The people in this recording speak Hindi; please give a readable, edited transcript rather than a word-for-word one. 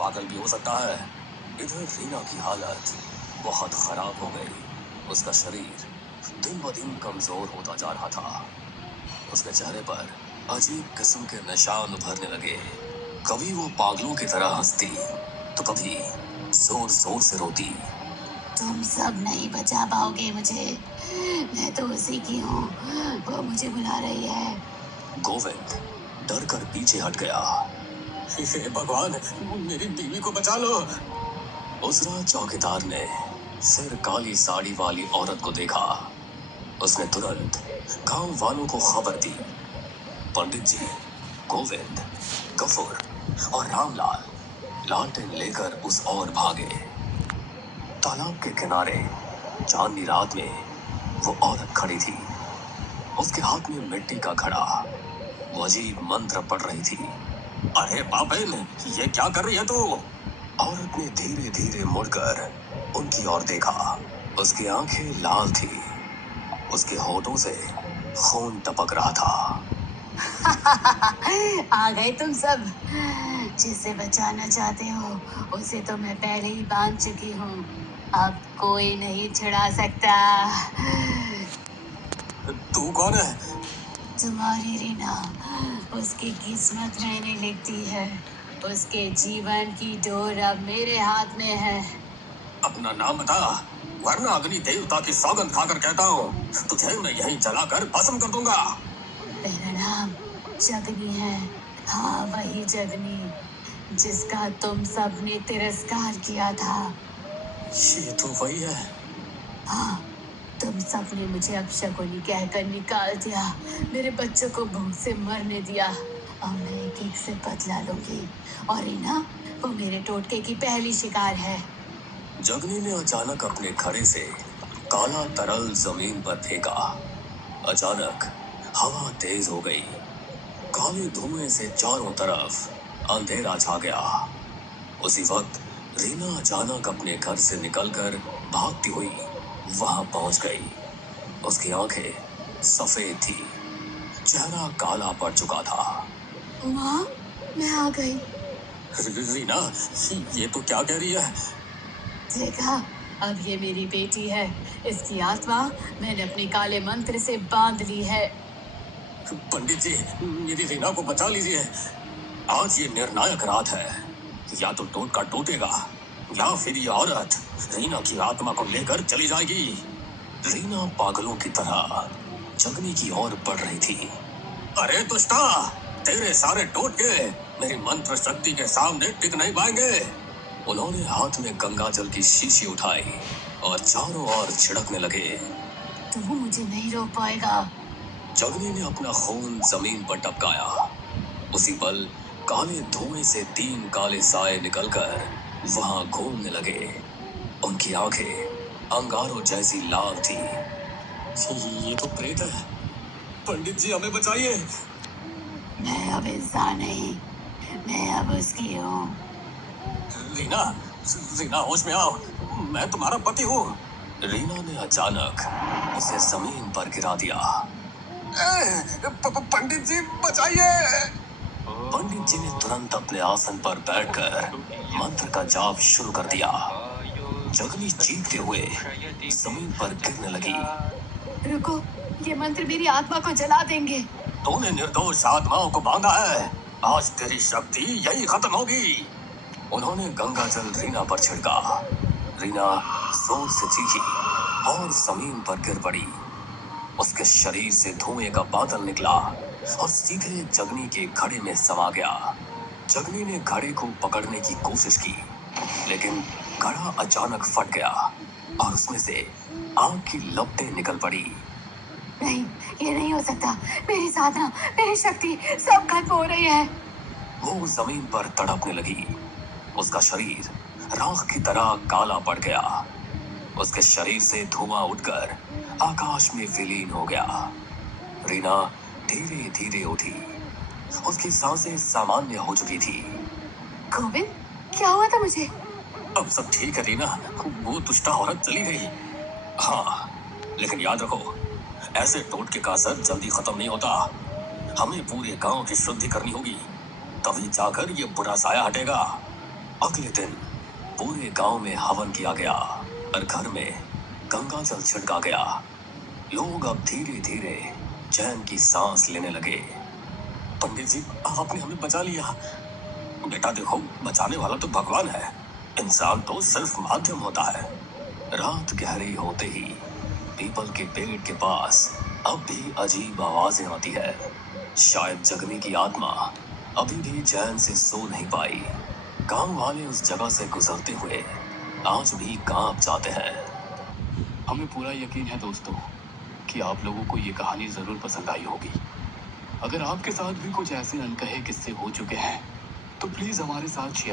पागल भी हो सकता है। इधर रीना की हालत बहुत खराब हो गई। उसका शरीर दिन ब दिन कमजोर होता जा रहा था। उसके चेहरे पर अजीब किस्म के निशान उभरने लगे। कभी वो पागलों की तरह हंसती तो कभी जोर जोर से रोती। तुम सब नहीं बचा पाओगे मुझे, मैं तो उसी की हूँ, वो मुझे बुला रही है। गोविंद डर कर पीछे हट गया। हे भगवान, मेरी बीवी को बचा लो। उस रात चौकीदार ने फिर काली साड़ी वाली औरत को देखा। उसने तुरंत गांव वालों को खबर दी। पंडित जी, गोविंद, गफूर और रामलाल लालटेन लेकर उस ओर भागे। तालाब के किनारे चांदनी रात में वो औरत खड़ी थी। उसके हाथ में मिट्टी का घड़ा। वो अजीब मंत्र पढ़ रही थी। अरे पापिन, ये क्या कर रही है तू? औरत ने धीरे धीरे मुड़कर उनकी ओर देखा। उसकी आंखें लाल थी। उसके होठों से खून टपक रहा था। आ गए तुम सब। जिसे बचाना चाहते हो उसे तो मैं पहले ही बांध चुकी हूँ, अब कोई नहीं छुड़ा सकता। तू कौन है? तुम्हारी रीना, उसकी किस्मत मैंने लिख दी है। उसके जीवन की डोर अब मेरे हाथ में है। अपना नाम बता, वरना अग्नि देवता की सौगंध खाकर कहता हूँ तुझे मैं यहीं जलाकर भस्म कर दूंगा। मेरा नाम जगनी है। हाँ, वही जगनी जिसका तुम सब ने तिरस्कार किया था। ये तो वही है। हाँ, तुम सब ने मुझे अपशकुनी कहकर निकाल दिया, मेरे बच्चों को भूख से मरने दिया। अब मैं एक एक से बदला लूंगी। और रीना, वो मेरे टोटके की पहली शिकार है। जगनी ने अचानक अपने घड़े से काला तरल जमीन पर फेंका। अचानक हवा तेज हो गई। काले धुएं से चारों तरफ अंधेरा छा गया। उसी वक्त रीना अचानक अपने घर से निकलकर भागती हुई वहां पहुंच गई। उसकी आंखें सफेद थी, चेहरा काला पड़ चुका था। माँ, मैं आ गई। रीना, ये तो क्या कह रही है? देखा, अब ये मेरी बेटी है। इसकी आत्मा मैंने अपने काले मंत्र से बांध ली है। पंडित जी, मेरी रीना को बचा लीजिए। आज ये निर्णायक रात है। या तो टोटका टूटेगा या फिर ये औरत रीना की आत्मा को लेकर चली जाएगी। रीना पागलों की तरह जगनी की ओर बढ़ रही थी। अरे दुष्टा, तेरे सारे टोटके मेरी मंत्र शक्ति के सामने टिक नहीं पाएंगे। उन्होंने हाथ में गंगा जल की शीशी उठाई और चारों ओर छिड़कने लगे। तू मुझे नहीं रोक पाएगा। जगनी ने अपना खून जमीन पर टपकाया। उसी पल काले धुएं से तीन काले साए निकलकर वहां घूमने लगे। उनकी आंखें अंगारों जैसी लाल थी। ये तो प्रेत है। पंडित जी, हमें बचाइए। मैं अब इंसान नहीं, मैं अब उसकी हूँ। रीना, रीना होश में आओ, मैं तुम्हारा पति हूँ। रीना ने अचानक उसे जमीन पर गिरा दिया। पंडित जी, बचाइए। पंडित जी ने तुरंत अपने आसन पर बैठकर मंत्र का जाप शुरू कर दिया। जगनी चीखते हुए जमीन पर गिरने लगी। रुको, ये मंत्र मेरी आत्मा को जला देंगे। तूने निर्दोष आत्माओं को बांधा है, आज तेरी शक्ति यही खत्म होगी। उन्होंने गंगा जल रीना पर छिड़का। रीना जोर से चीखी और जमीन पर गिर पड़ी। उसके शरीर से धुएं का बादल निकला और सीधे जगनी के घड़े में समा गया। जगनी ने घड़े को पकड़ने की कोशिश की, लेकिन घड़ा अचानक फट गया और उसमें से आग की लपटें निकल पड़ी। नहीं, ये नहीं हो सकता। मेरी साधना, मेरी शक्ति सब खत्म हो रही है। वो जमीन पर तड़पने लगी। उसका शरीर राख की तरह काला पड़ गया। उसके शरीर से धुआं उठकर आकाश में विलीन हो गया। रीना धीरे धीरे उठी। उसकी सांसें सामान्य हो चुकी थी। गोविंद, क्या हुआ था मुझे? अब सब ठीक है रीना, वो दुष्टा औरत चली गई। हाँ, लेकिन याद रखो, ऐसे टोटके का असर जल्दी खत्म नहीं होता। हमें पूरे गांव की शुद्धि करनी होगी, तभी जाकर ये बुरा साया हटेगा। अगले दिन पूरे गांव में हवन किया गया और घर में गंगा जल छिड़का गया। लोग अब धीरे धीरे चैन की सांस लेने लगे। पंडित जी, आपने हमें बचा लिया। बेटा देखो, बचाने वाला तो भगवान है, इंसान तो सिर्फ माध्यम होता है। रात गहरी होते ही पीपल के पेड़ के पास अब भी अजीब आवाजें आती है। शायद जगने की आत्मा अभी भी चैन से सो नहीं पाई। गांव वाले उस जगह से गुजरते हुए आज भी कांप जाते हैं। हमें पूरा यकीन है दोस्तों कि आप लोगों को ये कहानी जरूर पसंद आई होगी। अगर आपके साथ भी कुछ ऐसे अनकहे किस्से हो चुके हैं तो प्लीज हमारे साथ शेयर